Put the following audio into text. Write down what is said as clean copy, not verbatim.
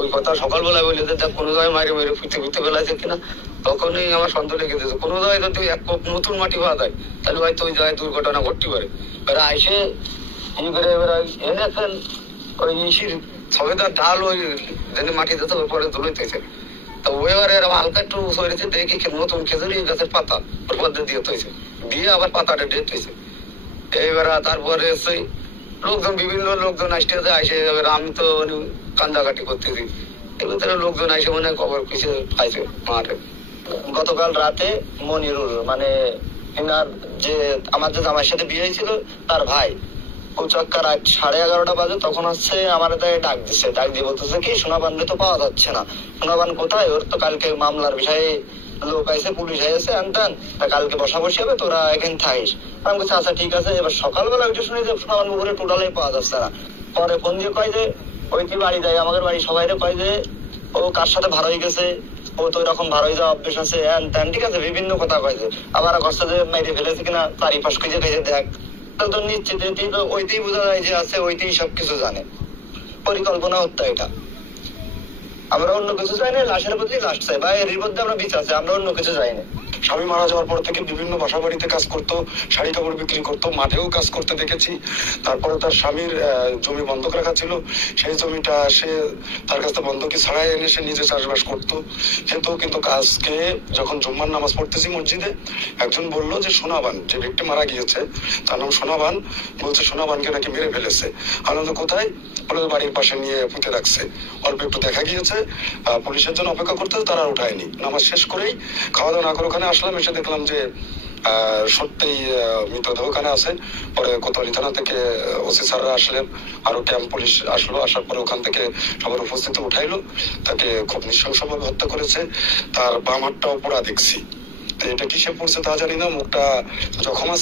ওই কথা সকালবেলায় বললে যে দেখ কোনো জায়গায় মারে মেরে ফুটতে ফুটতে ফেলাইছে কিনা, তখনই আমার সন্দেহ লেগে দিয়েছে কোনো জায়গায় যদি এক কোপ নতুন মাটি পাওয়া যায় তাহলে হয়তো ওই জায়গায় দুর্ঘটনা ঘটতে পারে। এবার আইসে ই করে এবার এনেছেন ওই ইসির সবেদার ঢাল ওই যেন মাটি দিতে পরে ধুলাইতেছে। তো ওই এবারে হালকা একটু সরেছে দেখি নতুন খেজুরি গাছের পাতা ওর মধ্যে দিয়ে তৈছে, দিয়ে আবার পাতাটা ডেট হয়েছে। এইবার তারপরে সেই লোকজন বিভিন্ন লোকজন আসতে আইসে, এবার আমি তো কান্দাকাটি করতেছি, এবার তারা লোকজন আইসে মনে হয় খবর পিছিয়ে পাইছে মাঠে। গতকাল রাতে মনিরুল মানে এনার যে আমার যে জামাইয়ের সাথে বিয়ে হয়েছিল তার ভাই কুচক্কা রাত 11:30 বাজে তখন হচ্ছে আমার ডাক দিচ্ছে, ডাক দিয়ে বলতেছে কি সোনাবানরে তো পাওয়া যাচ্ছে না, সোনাবান কোথায়, ওর তো কালকে মামলার বিষয়ে লোক আইসে পুলিশ আইসে আনটান, তা কালকে বসাবসি হবে তোরা এখানে থাকিস। আমি বলছি আচ্ছা ঠিক আছে। এবার সকালবেলা ওইটা শুনে যে সোনাবান পুকুরে টোটালে পাওয়া যাচ্ছে না, পরে ফোন দিয়ে কয় যে ওই কি বাড়ি যায় আমাদের বাড়ি সবাই কয় যে ও কার সাথে ভাড়া হয়ে গেছে, ও তো এরকম ভাড়া হয়ে যাওয়া অভ্যেস আছে হ্যান ত্যান, ঠিক আছে বিভিন্ন কথা কয় যে আবার কষ্ট যে মেরে ফেলেছে কিনা তারই পাশ খুঁজে দেখ, তো নিশ্চিত ওইতেই বোঝা যায় যে আছে ওইতেই সবকিছু জানে, পরিকল্পনা হত্যা এটা। আমরা অন্য কিছু চাই না, লাশের প্রতি লাশ চাই বা এর মধ্যে আমরা বিচার চাই, আমরা অন্য কিছু চাই না। স্বামী মারা যাওয়ার পর থেকে বিভিন্ন বাসা বাড়িতে কাজ করতো, শাড়ি কাপড় বিক্রি করতো, মাঠেও কাজ করতে দেখেছি। তারপরে তার স্বামীর জমি বন্ধক রাখা ছিল, সেই জমিটা সে তার কাছে বন্ধকি ছাড়াই এনে সে নিজে চাষবাস করতো। কিন্তু আজকে যখন জুম্মার নামাজ পড়তেছি মসজিদে, একজন বললো যে সোনাবান যে ব্যক্তি মারা গিয়েছে তার নাম সোনাবান, বলছে সোনাবানকে নাকি মেরে ফেলেছে। আনন্দ কোথায় বলে বাড়ির পাশে নিয়ে পুঁতে রাখছে। অল্প একটু দেখা গিয়েছে, পুলিশের জন্য অপেক্ষা করতে তারা উঠায়নি। নামাজ শেষ করেই খাওয়া দাওয়া না করে ওখানে আসলাম, এসে দেখলাম যে সত্যিই মৃতদেহ ওখানে আছে। পরে কোতোয়ালি থানা থেকে ওসি স্যাররা আসলেন, আরো ক্যাম্প পুলিশ আসলো, আসার পরে ওখান থেকে সবার উপস্থিতি উঠাইলো, তাকে খুব নৃশংসভাবে হত্যা করেছে। তার বাম হাতটাও পোড়া দেখছি, তো এটা কিসে পড়ছে তা জানি না, মুখটা জখম আছে।